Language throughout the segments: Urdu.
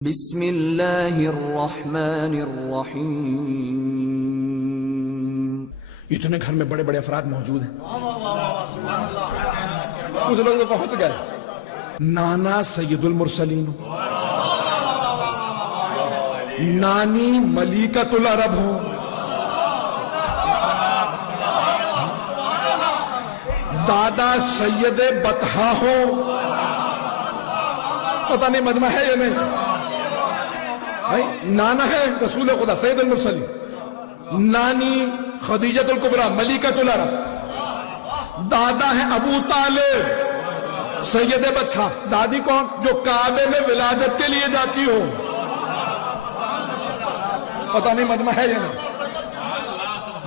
بسم اللہ الرحمن الرحیم۔ اتنے گھر میں بڑے بڑے افراد موجود ہیں، کچھ لوگ تو پہنچ گئے۔ نانا سید المرسلین، نانی ملیکۃ العرب ہو، دادا سید بطحا ہو، پتہ نہیں مجمع ہے یا نہیں، نانا ہے رسول خدا سید المرسلین، نانی خدیجۃ الکبریٰ ملیکۃ العرب، دادا ہے ابو طالب سید بطحا، دادی کون؟ جو کعبے میں ولادت کے لیے جاتی ہو، پتہ نہیں مجمع ہے یا نہیں۔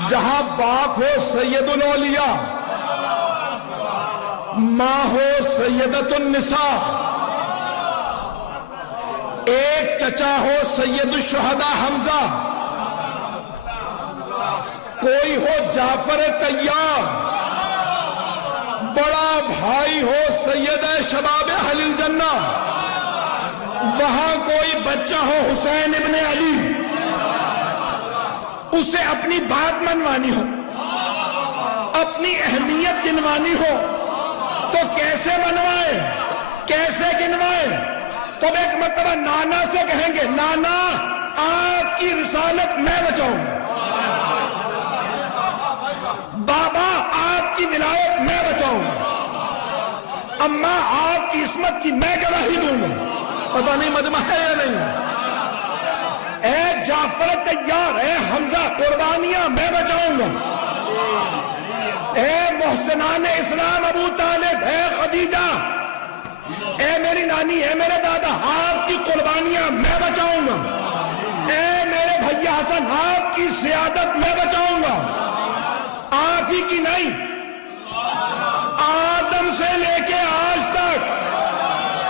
جہاں باپ ہو سید الاولیاء، ماں ہو سیدۃ النساء، ایک چچا ہو سید الشہداء حمزہ، کوئی ہو جعفر طیار، بڑا بھائی ہو سید شباب اہل الجنہ، وہاں کوئی بچہ ہو حسین ابن علی، اسے اپنی بات منوانی ہو، اپنی اہمیت گنوانی ہو تو کیسے منوائے، کیسے گنوائے؟ تو ایک مرتبہ نانا سے کہیں گے نانا آپ کی رسالت میں بچاؤں، بابا آپ کی ولایت میں بچاؤں، اماں آپ کی عصمت کی میں گواہی دوں گا، پتہ نہیں مجمع ہے یا نہیں۔ اے جعفر طیار، اے حمزہ قربانیاں میں بچاؤں گا، اے محسنان اسلام ابو طالب، اے خدیجہ، اے میری نانی، اے میرے دادا، آپ کی قربانیاں میں بچاؤں گا، اے میرے بھیا حسن آپ کی سیادت میں بچاؤں گا، آپ ہی کی نہیں، آدم سے لے کے آج تک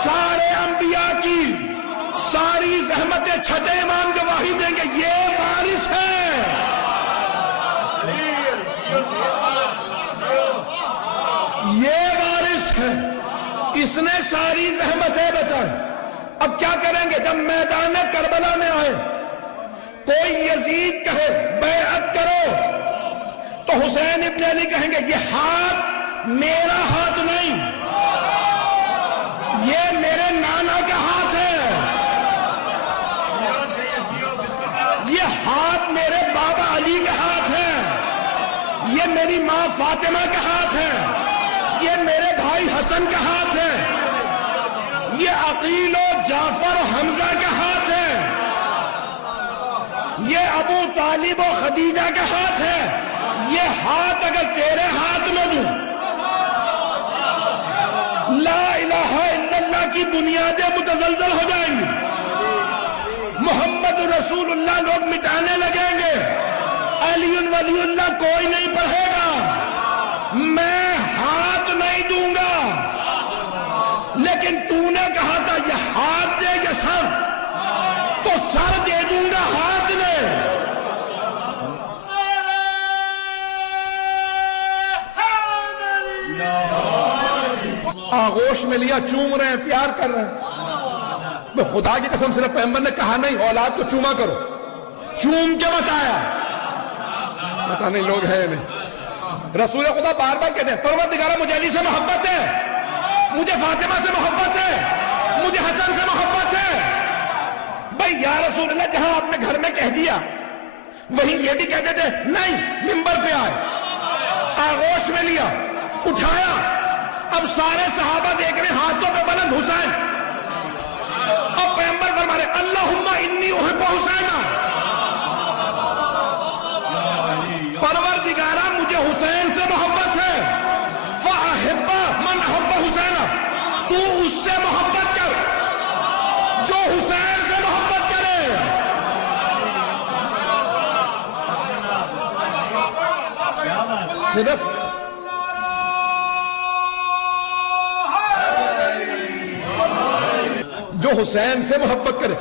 سارے انبیاء کی ساری زحمتیں چھٹے امام گواہی دیں گے یہ وارث ہے، یہ وارث ہے، اس نے ساری زحمتیں بچائیں۔ اب کیا کریں گے؟ جب میدان کربلا میں آئے کوئی یزید کہے بیعت کرو تو حسین ابن علی کہیں گے یہ ہاتھ میرا ہاتھ نہیں، یہ میرے نانا کا ہاتھ ہے، یہ ہاتھ میرے بابا علی کا ہاتھ ہے، یہ میری ماں فاطمہ کا ہاتھ ہے، یہ میرے بھائی حسن کا ہاتھ ہے، یہ عقیل و جعفر و حمزہ کا ہاتھ ہے، یہ ابو طالب و خدیجہ کا ہاتھ ہے، یہ ہاتھ اگر تیرے ہاتھ میں دوں لا الہ الا اللہ کی بنیادیں متزلزل ہو جائیں گی، محمد رسول اللہ لوگ مٹانے لگیں گے، علی ولی اللہ کوئی نہیں پڑھے گا، میں ہاتھ نہیں دوں گا، لیکن تو نے کہا تھا یہ ہاتھ دے یا سر، تو سر دے دوں گا، ہاتھ دے۔ آغوش میں لیا، چوم رہے ہیں، پیار کر رہے ہیں، میں خدا کی قسم صرف پیغمبر نے کہا نہیں اولاد کو چوما کرو، چوم کے بتایا، پتہ نہیں لوگ ہیں نہیں۔ رسول خدا بار بار کہتے ہیں پروردگارہ مجھے علی سے محبت ہے، مجھے فاطمہ سے محبت ہے، مجھے حسن سے محبت ہے۔ بھئی یا رسول اللہ جہاں آپ نے گھر میں کہہ دیا وہیں یہ بھی کہتے تھے نہیں، منبر پہ آئے، آغوش میں لیا، اٹھایا، اب سارے صحابہ دیکھ رہے ہاتھوں پہ بلند حسین، اب پیغمبر فرما رہے اللہم انی احب حسینہ، پروردگارہ مجھے حسین سے محبت ہے، فَأَحِبَّ مَنْ أَحَبَّ حُسَيْنَ، تو اس سے محبت کر جو حسین سے محبت کرے۔ صرف جو حسین سے محبت کرے،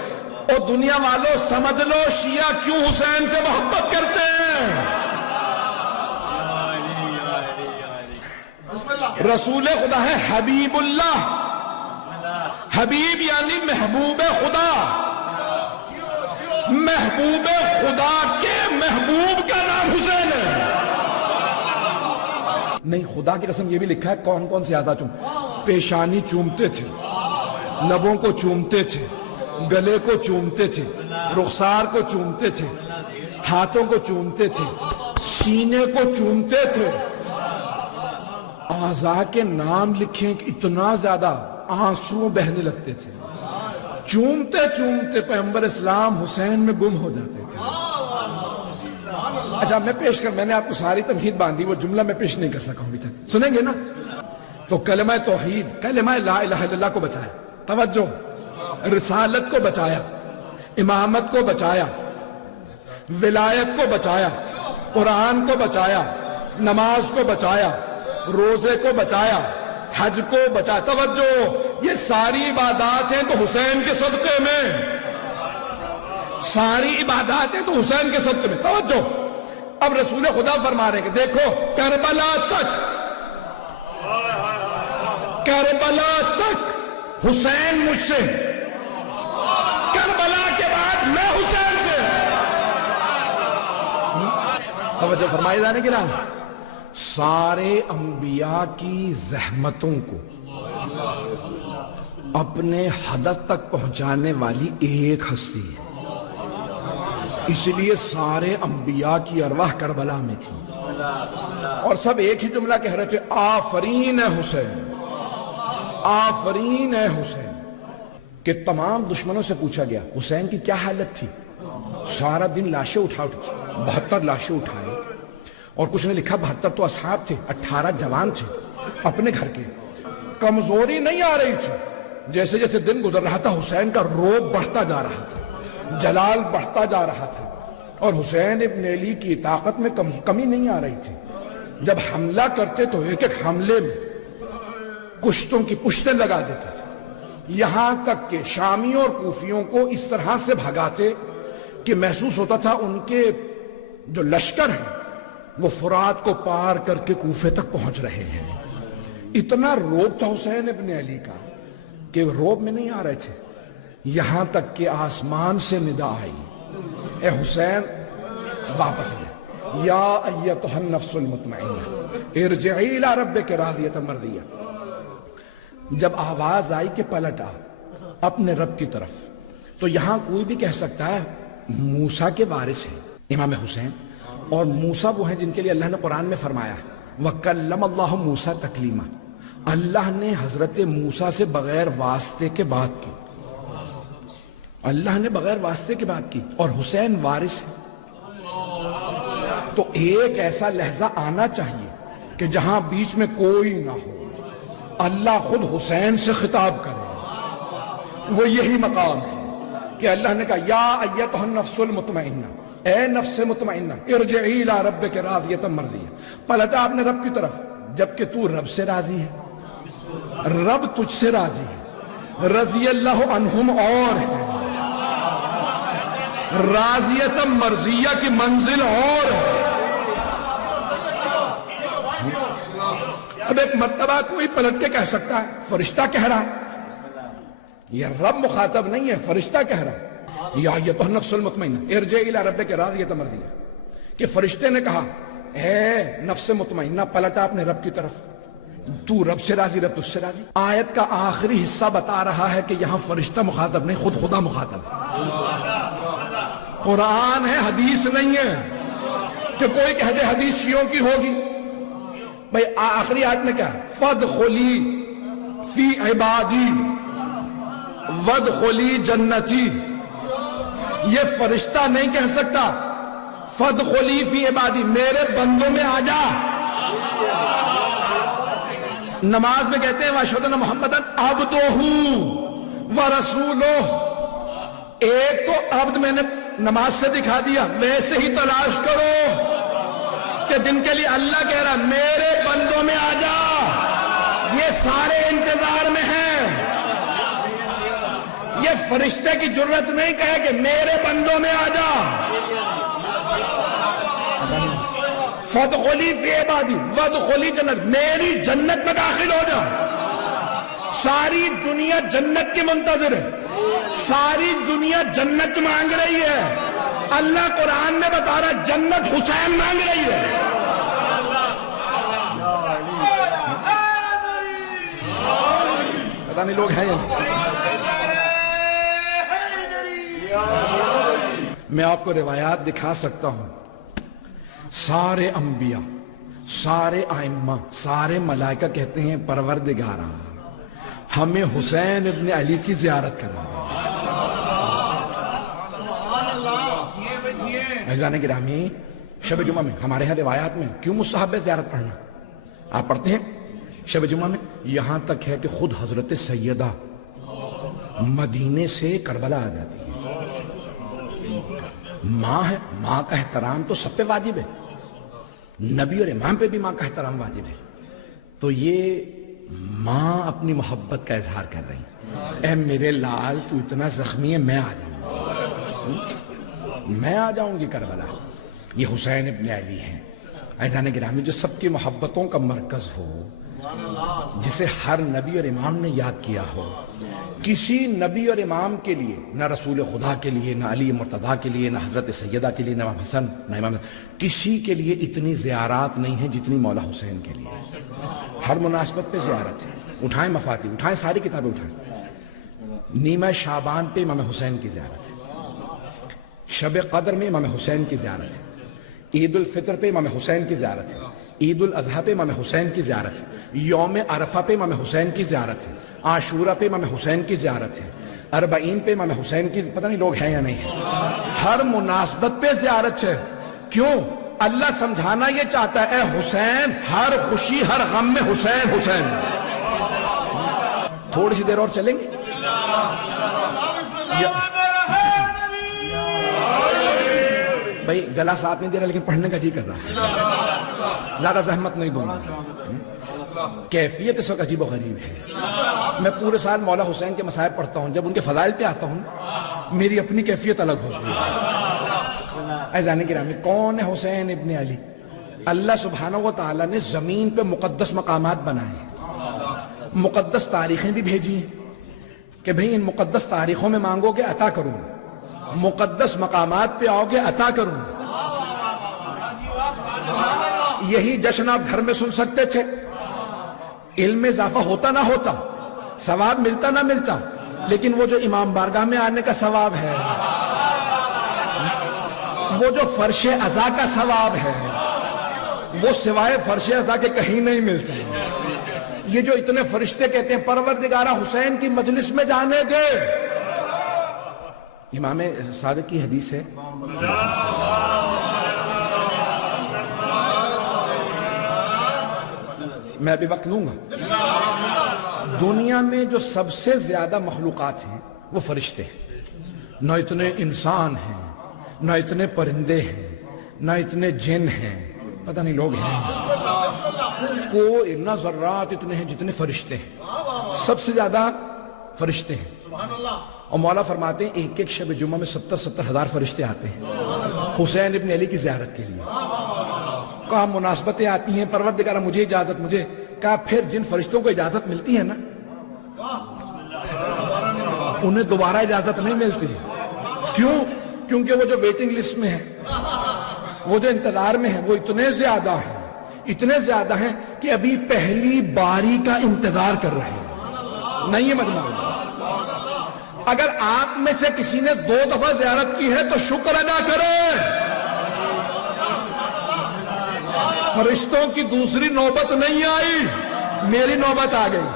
اور دنیا والوں سمجھ لو شیعہ کیوں حسین سے محبت کرتے ہیں۔ رسول خدا ہے حبیب اللہ، حبیب یعنی محبوب خدا، محبوب خدا کے محبوب کا نام حسین ہے. نہیں، خدا کی قسم یہ بھی لکھا ہے کون کون سے زیادہ پیشانی چومتے تھے، لبوں کو چومتے تھے، گلے کو چومتے تھے، رخسار کو چومتے تھے، ہاتھوں کو چومتے تھے، سینے کو چومتے تھے. اعضاء کے نام لکھیں کہ اتنا زیادہ آنسو بہنے لگتے تھے. چومتے چومتے پیغمبر اسلام حسین میں گم ہو جاتے تھے. اچھا میں نے آپ کو ساری تمہید باندھی، وہ جملہ میں پیش نہیں کر سکا ابھی تک، سنیں گے نا؟ تو کلمہ توحید، کلمہ لا الہ الا اللہ کو بچایا، توجہ، رسالت کو بچایا، امامت کو بچایا، ولایت کو بچایا، قرآن کو بچایا، نماز کو بچایا، روزے کو بچایا، حج کو بچایا. توجہ، یہ ساری عبادات ہیں تو حسین کے صدقے میں، ساری عبادات ہیں تو حسین کے صدقے میں. توجہ، اب رسول خدا فرما رہے ہیں کہ دیکھو کربلا تک حسین مجھ سے، کربلا کے بعد میں حسین سے. توجہ فرمائی جانے کے نام، سارے انبیاء کی زحمتوں کو اپنے ہدف تک پہنچانے والی ایک ہستی ہے. اس لیے سارے انبیاء کی ارواح کربلا میں تھی اور سب ایک ہی جملہ کہہ رہے تھے، آفرین ہے حسین، آفرین ہے حسین. کہ تمام دشمنوں سے پوچھا گیا حسین کی کیا حالت تھی. سارا دن لاشیں اٹھا 72 لاشیں اٹھائے، اور کچھ نے لکھا 72 تو اصحاب تھے، 18 جوان تھے اپنے گھر کے. کمزوری نہیں آ رہی تھی. جیسے جیسے دن گزر رہا تھا حسین کا روب بڑھتا جا رہا تھا، جلال بڑھتا جا رہا تھا، اور حسین ابن علی کی طاقت میں کمی نہیں آ رہی تھی. جب حملہ کرتے تو ایک ایک حملے میں کشتوں کی پشتیں لگا دیتے تھے، یہاں تک کہ شامیوں اور کوفیوں کو اس طرح سے بھگاتے کہ محسوس ہوتا تھا ان کے جو لشکر ہیں وہ فرات کو پار کر کے کوفے تک پہنچ رہے ہیں. اتنا روب تھا حسین ابن علی کا کہ روب میں نہیں آ رہے تھے. یہاں تک کہ آسمان سے ندا آئی، اے حسین واپس آئے، یا ایتھا النفس المطمئنہ ارجعی الی ربک راضیۃ مرضیہ. جب آواز آئی کہ پلٹ آ اپنے رب کی طرف، تو یہاں کوئی بھی کہہ سکتا ہے موسیٰ کے وارث ہیں امام حسین، اور موسیٰ وہ ہیں جن کے لیے اللہ نے قرآن میں فرمایا وَكَلَّمَ اللَّهُ مُوسَىٰ تَكْلِيمًا، اللہ نے حضرت موسیٰ سے بغیر واسطے کے بات کی، اللہ نے بغیر واسطے کی بات کی، اور حسین وارث ہے. تو ایک ایسا لحظہ آنا چاہیے کہ جہاں بیچ میں کوئی نہ ہو، اللہ خود حسین سے خطاب کرے. وہ یہی مقام ہے کہ اللہ نے کہا یا ایتھا النفس المطمئنہ، اے نفس مطمئنہ ارجعی الی ربک راضیۃ مرضیہ، پلٹا اپنے رب کی طرف، جبکہ تو رب سے راضی ہے، رب تجھ سے راضی ہے. رضی اللہ عنہم اور ہے، راضیۃ مرضیہ کی منزل اور ہے. اب ایک مرتبہ کوئی پلٹ کے کہہ سکتا ہے فرشتہ کہہ رہا ہے، یہ رب مخاطب نہیں ہے، فرشتہ کہہ رہا ہے یا ایتھا النفس المطمئنہ ارجعی الی ربک راضیۃ مرضیہ، کہ فرشتے نے کہا اے نفس مطمئنہ پلٹا اپنے رب کی طرف، تو رب سے راضی، رب تجھ سے راضی. آیت کا آخری حصہ بتا رہا ہے کہ یہاں فرشتہ مخاطب نہیں، خود خدا مخاطب ہے. قرآن ہے، حدیث نہیں ہے کہ کوئی کہہ دے حدیث شیعوں کی ہوگی. بھئی آخری آیت میں کیا ہے؟ فَادْخُلِي فِي عِبَادِي وَادْخُلِي جَنَّتِي. یہ فرشتہ نہیں کہہ سکتا فَادْخُلِي فِي عِبَادِي، میرے بندوں میں آ جا. نماز میں کہتے ہیں وَأَشْهَدُ أَنَّ مُحَمَّدًا عَبْدُهُ وَرَسُولُهُ. ایک تو عبد میں نے نماز سے دکھا دیا، ویسے ہی تلاش کرو کہ جن کے لیے اللہ کہہ رہا میرے بندوں میں آ جا، یہ سارے انتظار میں ہیں. یہ فرشتے کی جرت نہیں کہے کہ میرے بندوں میں آ جا. فَادْخُلِي فِي عِبَادِي وَادْخُلِي جنت، میری جنت میں داخل ہو جا. ساری دنیا جنت کی منتظر ہے، ساری دنیا جنت مانگ رہی ہے، اللہ قرآن میں بتا رہا ہے جنت حسین مانگ رہی ہے۔ پتہ نہیں لوگ ہیں یا نہیں۔ میں آپ کو روایات دکھا سکتا ہوں، سارے انبیاء، سارے ائمہ، سارے ملائکہ کہتے ہیں پروردگارا ہمیں حسین ابن علی کی زیارت کرا دیں۔ عزیزان گرامی، شب جمعہ میں ہمارے ہاں روایات میں کیوں مستحب ہے زیارت پڑھنا؟ آپ پڑھتے ہیں شب جمعہ میں؟ یہاں تک ہے کہ خود حضرت سیدہ مدینے سے کربلا آ جاتی ہے۔ ماں ہے، ماں کا احترام تو سب پہ واجب ہے، نبی اور امام پہ بھی ماں کا احترام واجب ہے۔ تو یہ ماں اپنی محبت کا اظہار کر رہی ہے، اے میرے لال تو اتنا زخمی ہے، میں آ جاؤں گا، میں آ جاؤں گی کربلا۔ یہ حسین ابن علی ہیں عزیزان گرامی، جو سب کی محبتوں کا مرکز ہو، جسے ہر نبی اور امام نے یاد کیا ہو۔ کسی نبی اور امام کے لیے، نہ رسول خدا کے لیے، نہ علی مرتضیٰ کے لیے، نہ حضرت سیدہ کے لیے، نہ امام حسن، نہ امام کسی کے لیے اتنی زیارات نہیں ہیں جتنی مولا حسین کے لیے۔ ہر مناسبت پہ زیارت ہے، اٹھائیں مفاتیح، اٹھائیں ساری کتابیں اٹھائیں۔ نیمہ شعبان پہ امام حسین کی زیارت ہے، شب قدر میں امام حسین کی زیارت ہے، عید الفطر پہ امام حسین کی زیارت ہے، عید الاضحیٰ پہ امام حسین کی زیارت ہے، یوم عرفہ پہ امام حسین کی زیارت ہے، عاشورہ پہ امام حسین کی زیارت ہے، اربعین پہ امام حسین کی، پتہ نہیں لوگ ہیں یا نہیں ہیں۔ ہر مناسبت پہ زیارت ہے۔ کیوں؟ اللہ سمجھانا یہ چاہتا ہے، اے حسین، ہر خوشی ہر غم میں حسین حسین۔ تھوڑی سی دیر اور چلیں گے؟ بھائی گلا ساتھ نہیں دے رہا لیکن پڑھنے کا جی کر رہا ہے، زیادہ زحمت نہیں دوں گا۔ کیفیت اس وقت عجیب و غریب ہے۔ میں پورے سال مولا حسین کے مصائب پڑھتا ہوں، جب ان کے فضائل پہ آتا ہوں میری اپنی کیفیت الگ ہوتی ہے۔ عزیزان گرامی، کون ہے حسین ابن علی؟ اللہ سبحانہ و تعالیٰ نے زمین پہ مقدس مقامات بنائے ہیں، مقدس تاریخیں بھی بھیجی ہیں کہ بھئی ان مقدس تاریخوں میں مانگو گے عطا کروں گا، مقدس مقامات پہ آؤ گے عطا کروں گا۔ یہی جشن آپ گھر میں سن سکتے تھے، علم میں اضافہ ہوتا نہ ہوتا، ثواب ملتا نہ ملتا، لیکن وہ جو امام بارگاہ میں آنے کا ثواب ہے، وہ جو فرش عزا کا ثواب ہے، وہ سوائے فرش عزا کے کہیں نہیں ملتا۔ یہ جو اتنے فرشتے کہتے ہیں پروردگارہ حسین کی مجلس میں جانے دے۔ امام صادق کی حدیث ہے، میں ابھی وقت لوں گا، دنیا میں جو سب سے زیادہ مخلوقات ہیں وہ فرشتے ہیں، نہ اتنے انسان ہیں، نہ اتنے پرندے ہیں، نہ اتنے جن ہیں، پتہ نہیں لوگ ہیں کوئی، نہ ذرات اتنے ہیں جتنے فرشتے ہیں، سب سے زیادہ فرشتے ہیں۔ اور مولا فرماتے ہیں ایک ایک شب جمعہ میں 70 ہزار فرشتے آتے ہیں حسین ابن علی کی زیارت کے لیے۔ کہا مناسبتیں آتی ہیں، پروردگارہ مجھے اجازت، مجھے کہا پھر جن فرشتوں کو اجازت ملتی ہے نا انہیں دوبارہ اجازت نہیں ملتی۔ کیوں؟ کیونکہ وہ جو ویٹنگ لسٹ میں ہیں، وہ جو انتظار میں ہیں، وہ اتنے زیادہ ہیں کہ ابھی پہلی باری کا انتظار کر رہے ہیں، نہیں ہے مجمع۔ اگر آپ میں سے کسی نے 2 دفعہ زیارت کی ہے تو شکر ادا کریں، فرشتوں کی دوسری نوبت نہیں آئی، میری نوبت آ گئی۔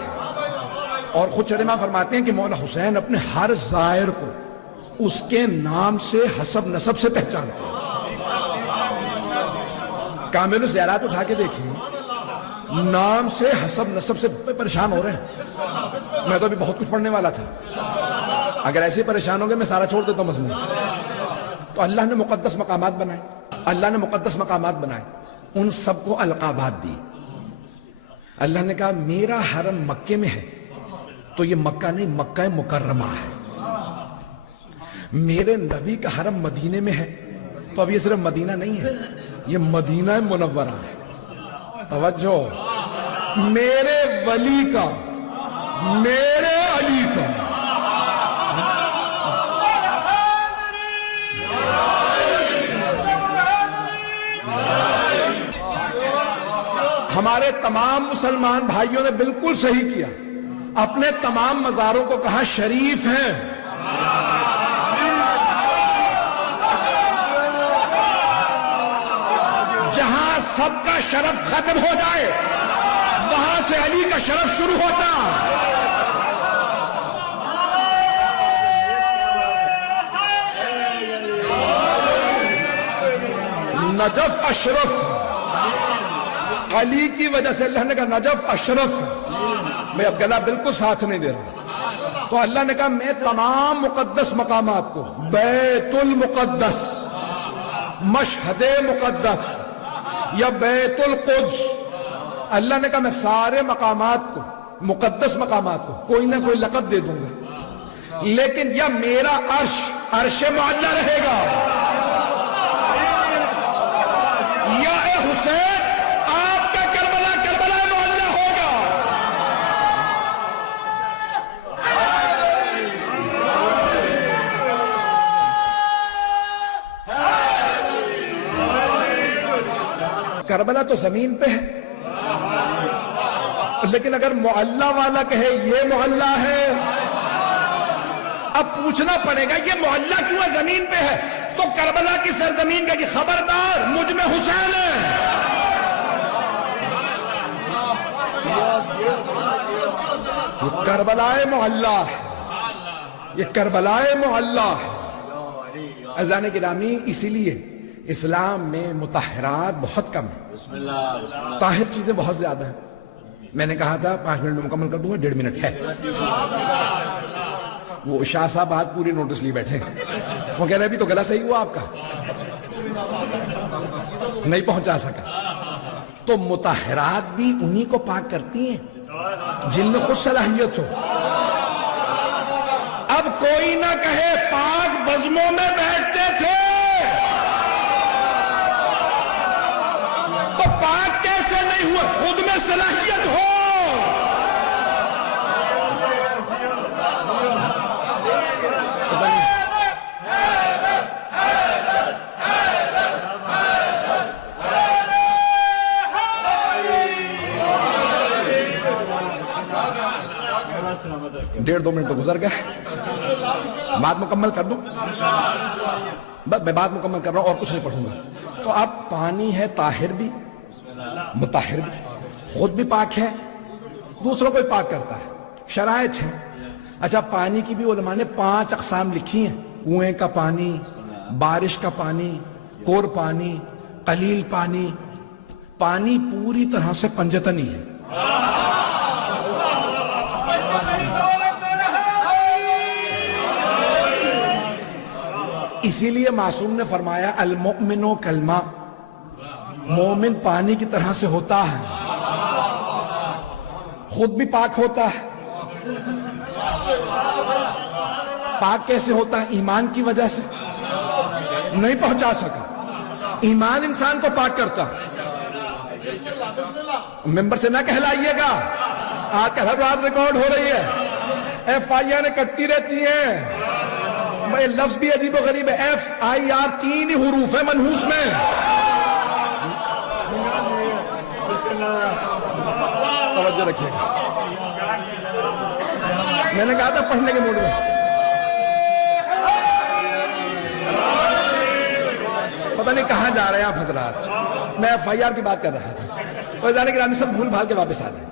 اور خود شرما فرماتے ہیں کہ مولا حسین اپنے ہر زائر کو اس کے نام سے حسب نسب سے پہچانتے ہیں۔ کامل زیارات اٹھا کے دیکھیں، نام سے حسب نسب سے پریشان ہو رہے ہیں۔ میں تو ابھی بہت کچھ پڑھنے والا تھا، اگر ایسے پریشان ہوں گے میں سارا چھوڑ دیتا ہوں مضمون۔ تو اللہ نے مقدس مقامات بنائے، ان سب کو القابات دی۔ اللہ نے کہا میرا حرم مکے میں ہے تو یہ مکہ نہیں، مکہ مکرمہ ہے۔ میرے نبی کا حرم مدینے میں ہے تو اب یہ صرف مدینہ نہیں ہے، یہ مدینہ منورہ ہے۔ توجہ، میرے ولی کا، میرے علی کا ہمارے تمام مسلمان بھائیوں نے بالکل صحیح کیا، اپنے تمام مزاروں کو کہا شریف ہیں. جہاں سب کا شرف ختم ہو جائے وہاں سے علی کا شرف شروع ہوتا. نجف اشرف، علی کی وجہ سے اللہ نے کہا نجف اشرف. میں اب گلا بالکل ساتھ نہیں دے رہا. تو اللہ نے کہا میں تمام مقدس مقامات کو، بیت المقدس، مشہد مقدس یا بیت القدس، اللہ نے کہا میں سارے مقامات کو، مقدس مقامات کو کوئی نہ کوئی لقب دے دوں گا، لیکن یا میرا عرش عرش معلیٰ رہے گا، یا اے حسین آپ کا کربلا کربلا معلیٰ ہوگا. کربلا تو زمین پہ ہے، لیکن اگر معلیٰ والا کہے یہ معلیٰ ہے، اب پوچھنا پڑے گا یہ معلیٰ کیوں ہے زمین پہ ہے؟ تو کربلا کی سرزمین کا کہ خبردار مجھ میں حسین ہے. یہ کربلائے معلیٰ ہے، یہ کربلائے معلیٰ ہے. اذان گرامی، اسی لیے اسلام میں مطہرات بہت کم ہیں، طاہر چیزیں بہت زیادہ ہیں. میں نے کہا تھا 5 منٹ میں مکمل کر دوں گا، 1.5 منٹ ہے. وہ شاہ صاحب آج پوری نوٹس لی بیٹھے ہیں، وہ کہہ رہے ابھی تو گلا صحیح ہوا آپ کا، نہیں پہنچا سکا. تو مطہرات بھی انہی کو پاک کرتی ہیں جن میں خود صلاحیت ہو. اب کوئی نہ کہے پاک بزموں میں بیٹھتے تھے، تو پاک کیسے نہیں ہوا؟ خود میں صلاحیت ہو. ڈیڑھ 2 منٹ تو گزر گئے، بات مکمل کر دوں. میں بات مکمل کر رہا ہوں اور کچھ نہیں پڑھوں گا. تو اب پانی ہے طاہر بھی مطہر بھی، خود بھی پاک ہے، دوسروں کو بھی پاک کرتا ہے، شرائط ہیں. اچھا پانی کی بھی علماء نے 5 اقسام لکھی ہیں: کنویں کا پانی، بارش کا پانی، کور پانی، قلیل پانی. پانی پوری طرح سے پنجتنی ہے. اسی لیے معصوم نے فرمایا المؤمن کالماء، مومن پانی کی طرح سے ہوتا ہے، خود بھی پاک ہوتا ہے. پاک کیسے ہوتا ہے؟ ایمان کی وجہ سے. نہیں پہنچا سکا، ایمان انسان کو پاک کرتا. ممبر سے نہ کہلائیے گا، آج کل ہر رات ریکارڈ ہو رہی ہے، FIR نے کٹتی رہتی ہیں. یہ لفظ بھی عجیب و غریب ہے، FIR 3 حروف ہے منحوس میں. توجہ رکھیے گا، میں نے کہا تھا پڑھنے کے موڈ میں. پتہ نہیں کہاں جا رہے ہیں آپ حضرات، میں FIR کی بات کر رہا تھا. تو اذان گرامی سب بھول بھال کے واپس آ رہے ہیں.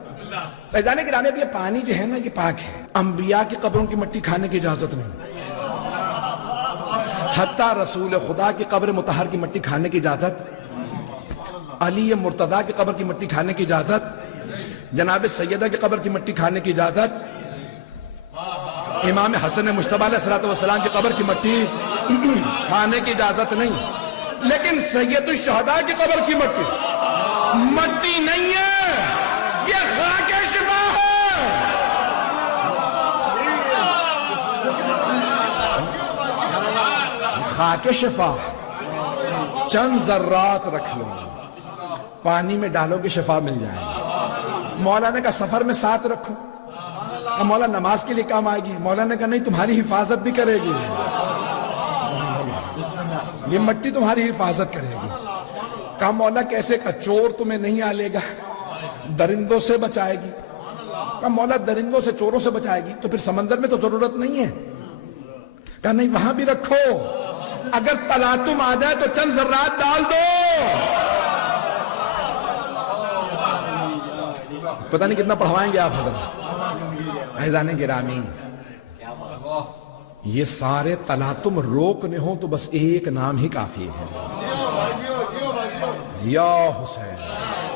تو اذان گرامی اب یہ پانی جو ہے نا یہ پاک ہے. انبیاء کی قبروں کی مٹی کھانے کی اجازت نہیں، حتیٰ رسول خدا کی قبر مطہر کی مٹی کھانے کی اجازت، علی مرتضیٰ کی قبر کی مٹی کھانے کی اجازت، جناب سیدہ کی قبر کی مٹی کھانے کی اجازت، امام حسن مجتبی علیہ السلام کی قبر کی مٹی کھانے کی اجازت نہیں. لیکن سید الشہداء کی قبر کی مٹی نہیں ہے، یہ خاک شفا ہے. خاک شفا، چند ذرات رکھ لو، پانی میں ڈالو کہ شفا مل جائے. مولانا کا سفر میں ساتھ رکھو، مولا نماز کے لیے کام آئے گی. مولانا نے کہا نہیں تمہاری حفاظت بھی کرے گی، یہ مٹی تمہاری حفاظت کرے گی. کہا مولا کیسے؟ کا چور تمہیں نہیں آلے گا، درندوں سے بچائے گی. کہا مولا درندوں سے چوروں سے بچائے گی تو پھر سمندر میں تو ضرورت نہیں ہے. کہا نہیں وہاں بھی رکھو, اگر تلاطم آ جائے تو چند ذرات ڈال دو. پتہ نہیں کتنا پڑھوائیں گے آپ حضرت. عزیزان گرامی, یہ سارے تلاطم روکنے ہوں تو بس ایک نام ہی کافی ہے, یا حسین.